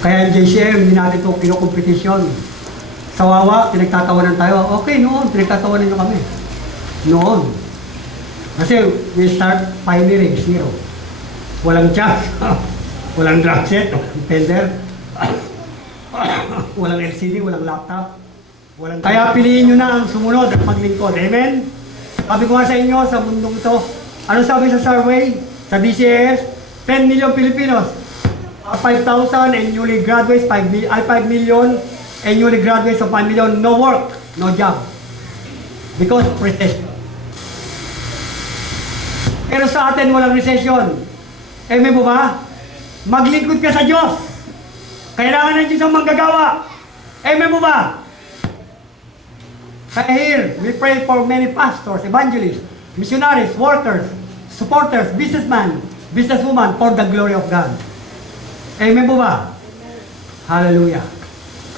Kaya yung JCM, hindi natin ito kinokompetisyon. Sa Wawa, pinagtatawanan tayo. Okay, noon, pinagtatawanan nyo kami. Noon. Kasi we start pioneering, zero. Walang jack, walang drum set, walang tender, walang LCD, walang laptop. Kaya piliin nyo na ang sumunod at maglingkod. Amen? Sabi ko nga sa inyo, sa mundong ito, ano sabi sa survey, sa DCS, 10 million Filipinos, 5,000 and newly graduates, 5 million and newly graduates of 5 million, no work, no job. Because of recession. Pero sa atin, walang recession. Amen po ba? Maglingkod ka sa Diyos. Kailangan ng Diyos ang manggagawa. Amen po ba? Kaya here, we pray for many pastors, evangelists, missionaries, workers, supporters, businessmen, businesswomen for the glory of God. Amen po ba? Hallelujah.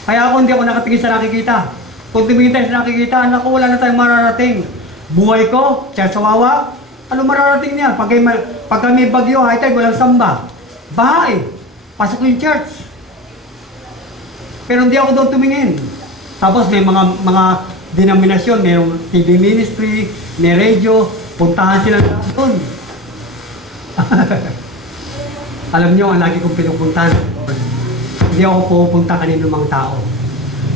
Kaya ako hindi ako nakatingin sa nakikita. Kung tumingin tayo sa nakikita, naku, wala na tayong mararating. Buhay ko, Church sa Wawa, ano mararating niya? Pag may bagyo, high tide, walang samba. Bahay. Pasok yung church. Pero hindi ako doon tumingin. Tapos may mga denominasyon, mayroong TV ministry, may radio, puntahan sila doon. Alam nyo, ang lagi kong pinupuntahan. Hindi ako pupunta kanino mga tao.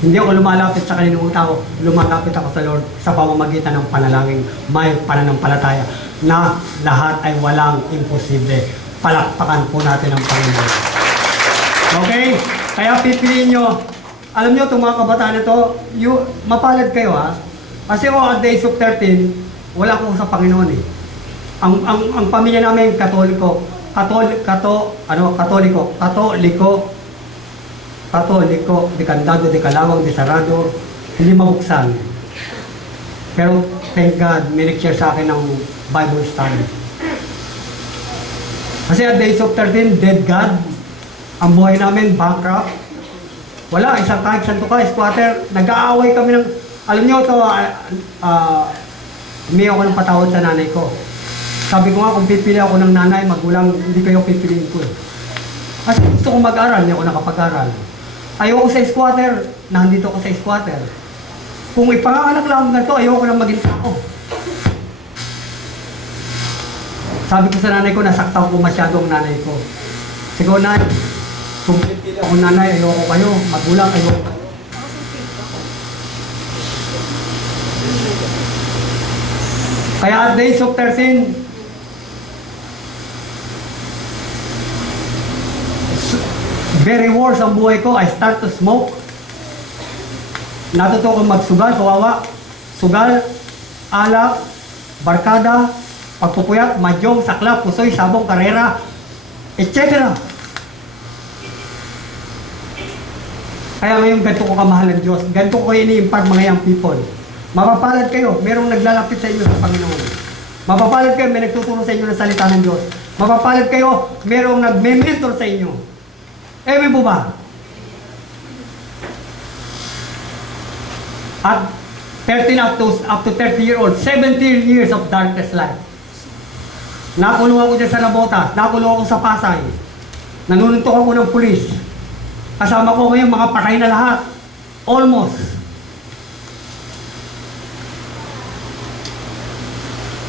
Hindi ako lumalapit sa kanino mga tao. Lumalapit ako sa Lord sa pamamagitan ng panalangin. May pananampalataya na lahat ay walang imposible. Palakpakan po natin ang Panginoon. Okay? Kaya pipiliin nyo. Alam nyo, itong mga kabataan na ito, mapalad kayo ha. Kasi ako at the age of 13, wala akong sa Panginoon eh. Ang pamilya namin, Katoliko, de Candado, de Calawang, de Sarado, hindi mabuksan. Pero thank God, may nag-share sa akin ng Bible study. Kasi at the age of 13, dead God, ang buhay namin, bankrupt. Wala, isang squatter, nag-aaway kami ng, alam niyo ito, may ako ng patawad sa nanay ko. Sabi ko nga, kung pipili ako ng nanay, magulang, hindi kayo pipiliin ko. Kasi gusto ko mag-aral, hindi ako nakapag-aral. Ayoko sa squatter, nandito ako sa squatter. Kung ipanganak lang ganito, ayoko lang maging tao. Sabi ko sa nanay ko, nasaktan ko masyado ang nanay ko. Siguro na, kung pipili ako nanay, ayoko kayo. Magulang, ayoko kayo. Kaya at the age of 13, very worse ang buhay ko. I start to smoke. Natuto kong magsugal, kawawa. Sugal, alak, barkada, pagpupuyat, madyong, saklap, pusoy, sabong, karera, etc. Kaya ngayon, ganito ko kamahal ng Diyos. Ganito ko ini-impart mga young people. Mapapalad kayo, merong naglalapit sa inyo sa Panginoon. Mapapalad kayo, may nagtuturo sa inyo ng salita ng Diyos. Mapapalad kayo, merong nagme-mentor sa inyo. Amen po ba? At 13 up to 30-year-old, 17 years of darkest life. Nakulong ako dyan sa Nabotas, nakulong ako sa Pasay. Nanununtok ako ng pulis. Kasama ko ngayon, mga patay na lahat. Almost.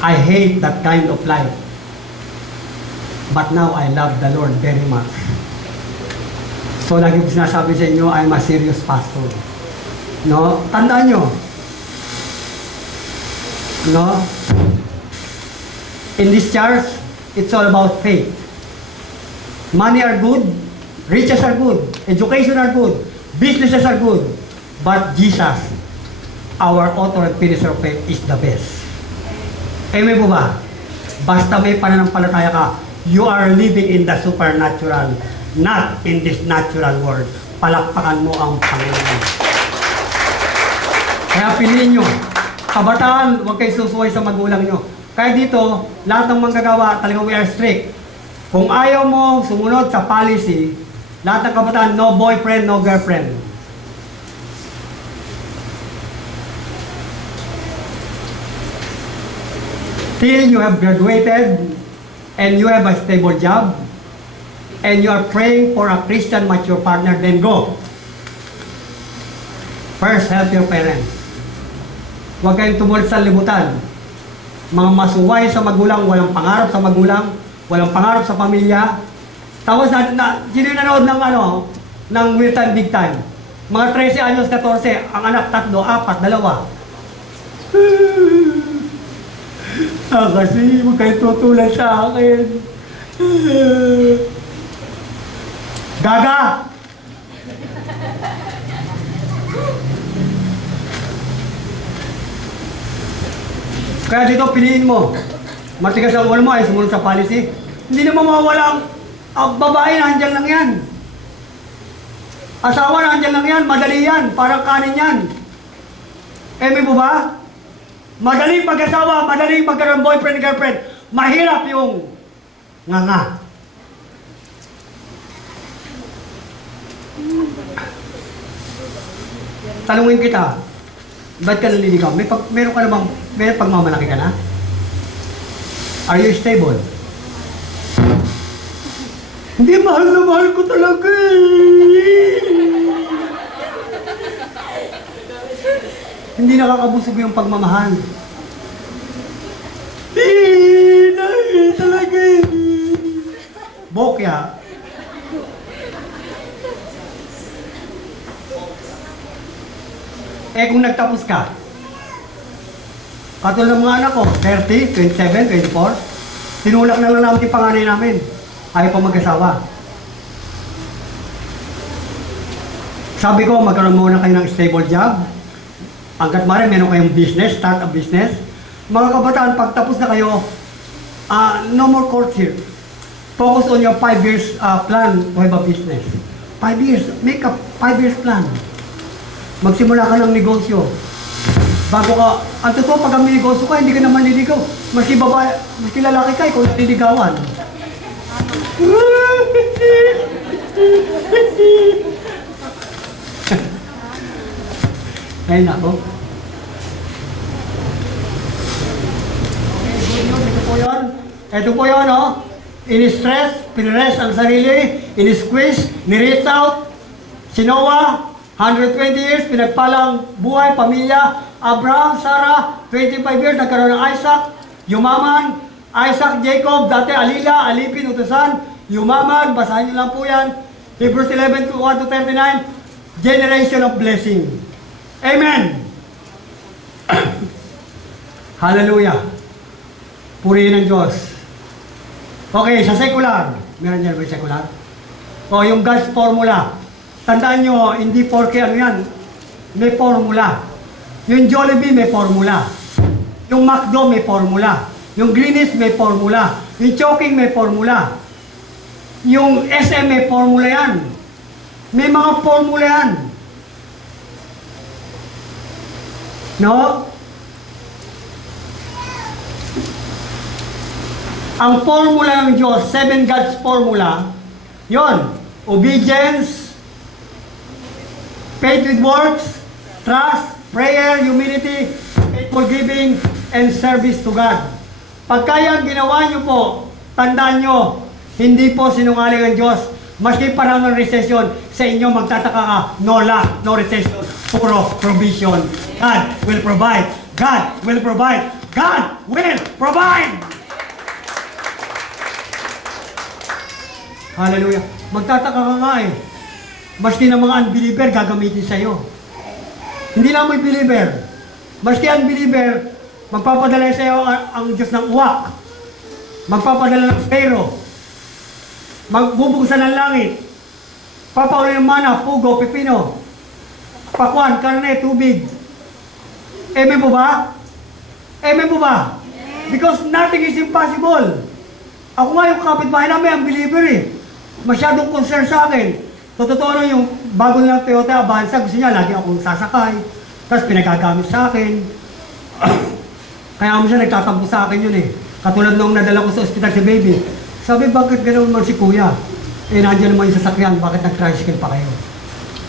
I hate that kind of life. But now I love the Lord very much. So, lagi ko sinasabi sa inyo, I'm a serious pastor. No? Tandaan nyo. No? In this church, it's all about faith. Money are good, riches are good, education are good, businesses are good. But Jesus, our author and finisher of faith, is the best. Amen po ba? Basta may pananampalataya ka, you are living in the supernatural, not in this natural world. Palakpakan mo ang Panginoon. Kaya piliin nyo. Kabataan, huwag kayo susuway sa magulang nyo. Kaya dito, lahat ng manggagawa, talagang we are strict. Kung ayaw mo sumunod sa policy, lahat ng kabataan, no boyfriend, no girlfriend. Till you have graduated and you have a stable job, and you are praying for a Christian mature partner, then go. First, help your parents. Huwag kayong tumulit sa libutan. Mga masuway sa magulang, walang pangarap sa magulang, walang pangarap sa pamilya. Tapos sino yung nanood ng ng Real Time Big Time? Mga 13 anyos, 14, ang anak 3, 4, 2. Kasi huwag kayo tutulan sa akin. Gaga! Kaya dito, piliin mo. Matigas ang ulo mo ay sumunod sa policy. Hindi naman mawawala ang babae na andyan lang yan. Asawa na andyan lang yan, madali yan, parang kanin yan. Emi mo ba? Madaling mag-asawa, madaling magkaroon boyfriend, girlfriend. Mahirap yung nga. Tanungin kita, ba't ka naliligaw? Meron ka namang, may pagmamalaki ka na? Are you stable? Hindi, mahal na mahal ko talaga Hindi nakakabusog yung pagmamahal. Talaga Bokya. Kung nagtapos ka, katulad ng mga anak ko, 30, 27, 24, tinulak na lang namin yung panganay namin. Ayaw pa mag-asawa. Sabi ko, magkaroon muna kayo ng stable job. Hanggat maaari, meron kayong business, start a business. Mga kabataan, pag tapos na kayo, no more courts here. Focus on your 5 years plan to have a business. 5 years, make a 5 years plan. Magsimula ka ng negosyo. Bago ka, ang totoo, pag may negosyo ka, hindi ka naman niligaw. Maski babae, maski lalaki ka, ikaw nililigawan. Ay nako. Ito po yun, oh. In-stress, pinrest ang sarili, in-squeeze, ni-reach out, si Noah, 120 years, pinagpalang buhay, pamilya, Abraham, Sarah, 25 years, nagkaroon ng Isaac, yumaman, Isaac, Jacob, dati alila, alipin, utusan, yumaman, basahin nyo lang po yan, Hebrews 11, 1-39, generation of blessing. Amen! Hallelujah! Purihin ng Diyos. Okay, sa secular. Meron dyan ba yung secular? O, yung God's formula. Tandaan nyo, hindi porke ano yan. May formula. Yung Jollibee may formula. Yung McDo may formula. Yung Greenies may formula. Yung Choking may formula. Yung SM may formula yan. May mga formula yan. No? Ang formula ng Diyos, 7 God's formula, yon, obedience, faith with works, trust, prayer, humility, faithful giving, and service to God. Pagka yan ginawa nyo po, tandaan nyo, hindi po sinungaling ang Diyos. Maski parang ng recession, sa inyo magtataka ka, no lack, no recession, puro provision. God will provide. God will provide. God will provide! Hallelujah. Magtataka ka nga eh. Maski ng mga unbeliever, gagamitin sa'yo. Hindi lang may believer. Maski unbeliever, magpapadala sa'yo ang Diyos ng uwak. Magpapadala ng pero. Magbubuksan ng langit. Papaulay ng mana, pugo, pipino. Pakwan, karne, tubig. Amen po ba? Amen po ba? Because nothing is impossible. Ako nga yung kapitbahay namin, ang believer eh. Masyadong concern sa akin. Totoo na yung bago lang Toyota Avanza, gusto niya, lagi akong sasakay. Tapos pinagagamit sa akin. Kaya mo siya nagtatampo sa akin yun eh. Katulad nung nadala ko sa ospital si baby. Sabi, bakit ganoon man si kuya? Eh, nandiyan naman yung sasakyan, bakit nag-tricycle pa kayo?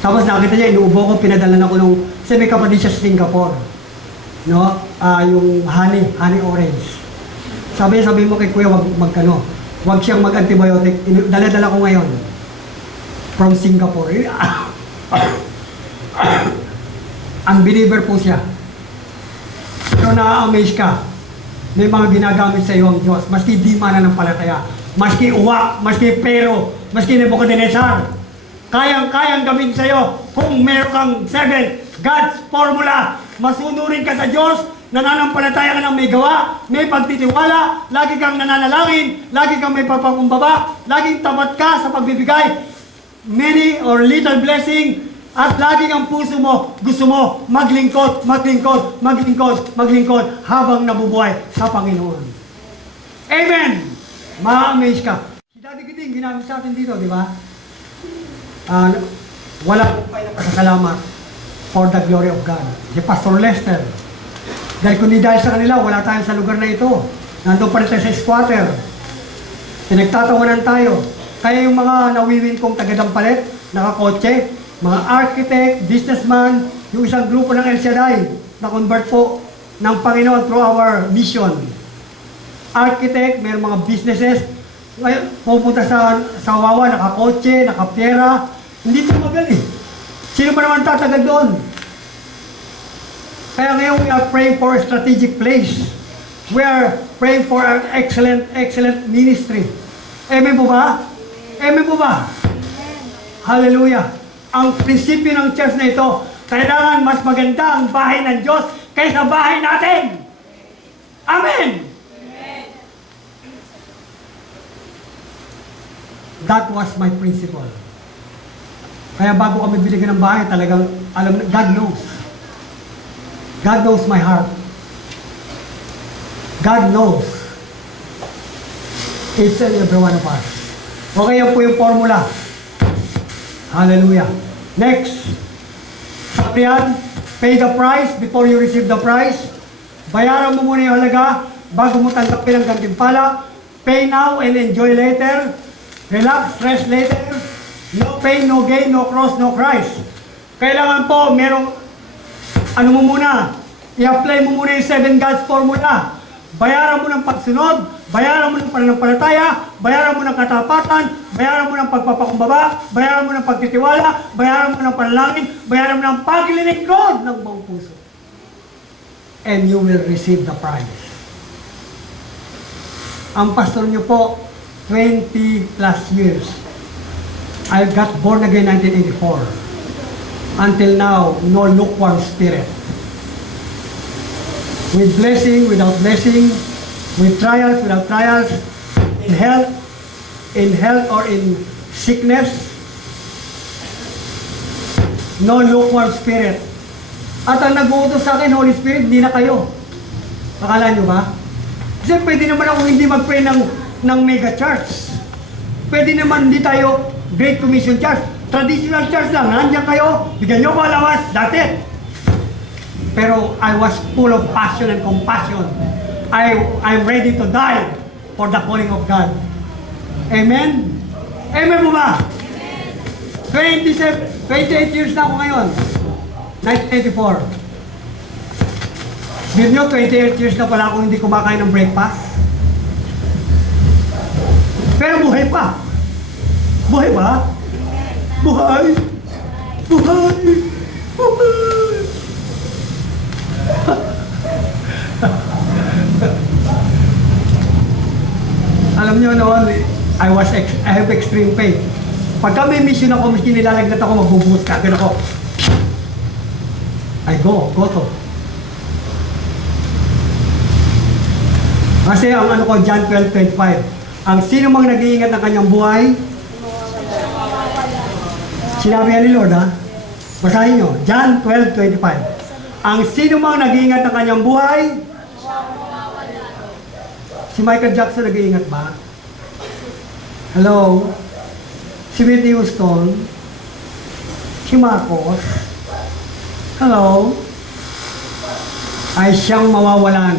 Tapos nakita niya, inuubo ko, pinadala na ko nung, kasi may kapatid siya sa Singapore. No? Yung honey orange. Sabi mo kay kuya, wag Huwag siyang mag-antibiotic. Dala-dala ko ngayon. From Singapore. Unbeliever po siya. Pero na-amaze ka. May mga ginagamit sa iyo ang Diyos. Maski di mananampalataya. Maski uwa. Maski pero. Maski Nebuchadnezzar. Kayang-kayang gawin sa iyo. Kung meron kang 7 God's formula. Masunurin ka sa Diyos. Nananampalataya ka ng may gawa. May pagtitiwala. Lagi kang nananalangin. Lagi kang may papakumbaba. Laging tapat ka sa pagbibigay. Many or little blessing. At laging ang puso mo, gusto mo maglingkod, maglingkod, maglingkod, maglingkod habang nabubuhay sa Panginoon. Amen! Ma-amaze ka. Si Daddy Giting, ginamit sa atin dito, di ba? Wala akong pasasalamat for the glory of God. Si Pastor Lester. Dahil kung di dahil sa kanila, wala tayong sa lugar na ito. Nandun pa rin tayo sa squatter. Pinagtatawanan tayo. Kaya yung mga nawiwin kong taga-Dampalit, nakakotse, mga architect, businessman, yung isang grupo ng El Shaddai na convert po ng Panginoon through our mission. Architect, may mga businesses, ngayon, pupunta sa Wawa, nakakotse, nakapera, hindi tumagal eh. Sino ba naman tatagal doon? Kaya ngayon we are praying for a strategic place. We are praying for an excellent ministry. Amen po ba? Amen po ba? Hallelujah. Ang prinsipyo ng church na ito, kailangan mas maganda ang bahay ng Diyos kaysa bahay natin. Amen! That was my principle. Kaya bago kami binigyan ng bahay, talagang alam na, God knows. God knows my heart. God knows each and every one of us. Okay, yan po yung formula. Hallelujah. Next. Sabi yan, pay the price before you receive the price. Bayaran mo muna yung halaga bago mo tanggapin ang gantimpala. Pay now and enjoy later. Relax, stress later. No pain, no gain, no cross, no Christ. Kailangan po, merong, ano mo muna, i-apply mo muna yung 7 God's formula. Bayaran mo ng pagsunod, bayaran mo ng pananampalataya, bayaran mo ng katapatan, bayaran mo ng pagpapakumbaba, bayaran mo ng pagtitiwala, bayaran mo ng panalangin, bayaran mo ng paglilingkod ng buong puso. And you will receive the prize. Ang pastor niyo po, 20 plus years. I got born again 1984. Until now, no lukewarm spirit. With blessing, without blessing, with trials, without trials, in health or in sickness, no lukewarm spirit. At ang nag-uutos sa akin, Holy Spirit, hindi na kayo. Akala nyo ba? Kasi pwede naman ako hindi mag-pray ng mega church. Pwede naman hindi tayo Great Commission Church. Traditional church lang, nandiyan kayo, bigyan nyo ko alawas, that's it. Pero I was full of passion and compassion. I'm ready to die for the calling of God. Amen? Amen mo ba? 28 years na ako ngayon. 1984. Sabihin nyo, 28 years na pala ako hindi kumakain ng breakfast. Pero buhay pa. Buhay ba? Buhay! Buhay! Buhay! Alam niyo noon, I have extreme faith. Pagka may mission ako, miski nilalagnat ako, magbubuhos ka, agad ako. I go to. Kasi ang ano ko, John 12:25, ang sino mang nag-iingat ng kanyang buhay, sinabi yan ni Lord, ha? Basahin nyo, John 12:25. Ang sino mang nag-iingat ng kanyang buhay, si Michael Jackson nag-iingat ba? Hello? Si Whitney Houston? Si Marcos? Hello? Ay siyang mawawalan.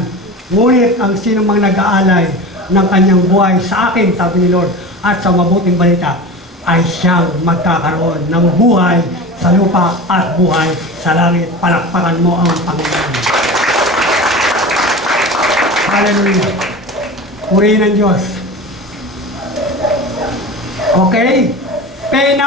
Ngunit ang sino mang nag-aalay ng kanyang buhay sa akin, sabi ni Lord, at sa mabuting balita, ay siyang magkakaroon ng buhay sa lupa at buhay sa langit. Palakpakan mo ang Panginoon. Hallelujah. Purihin ng Diyos. Okay? Pay na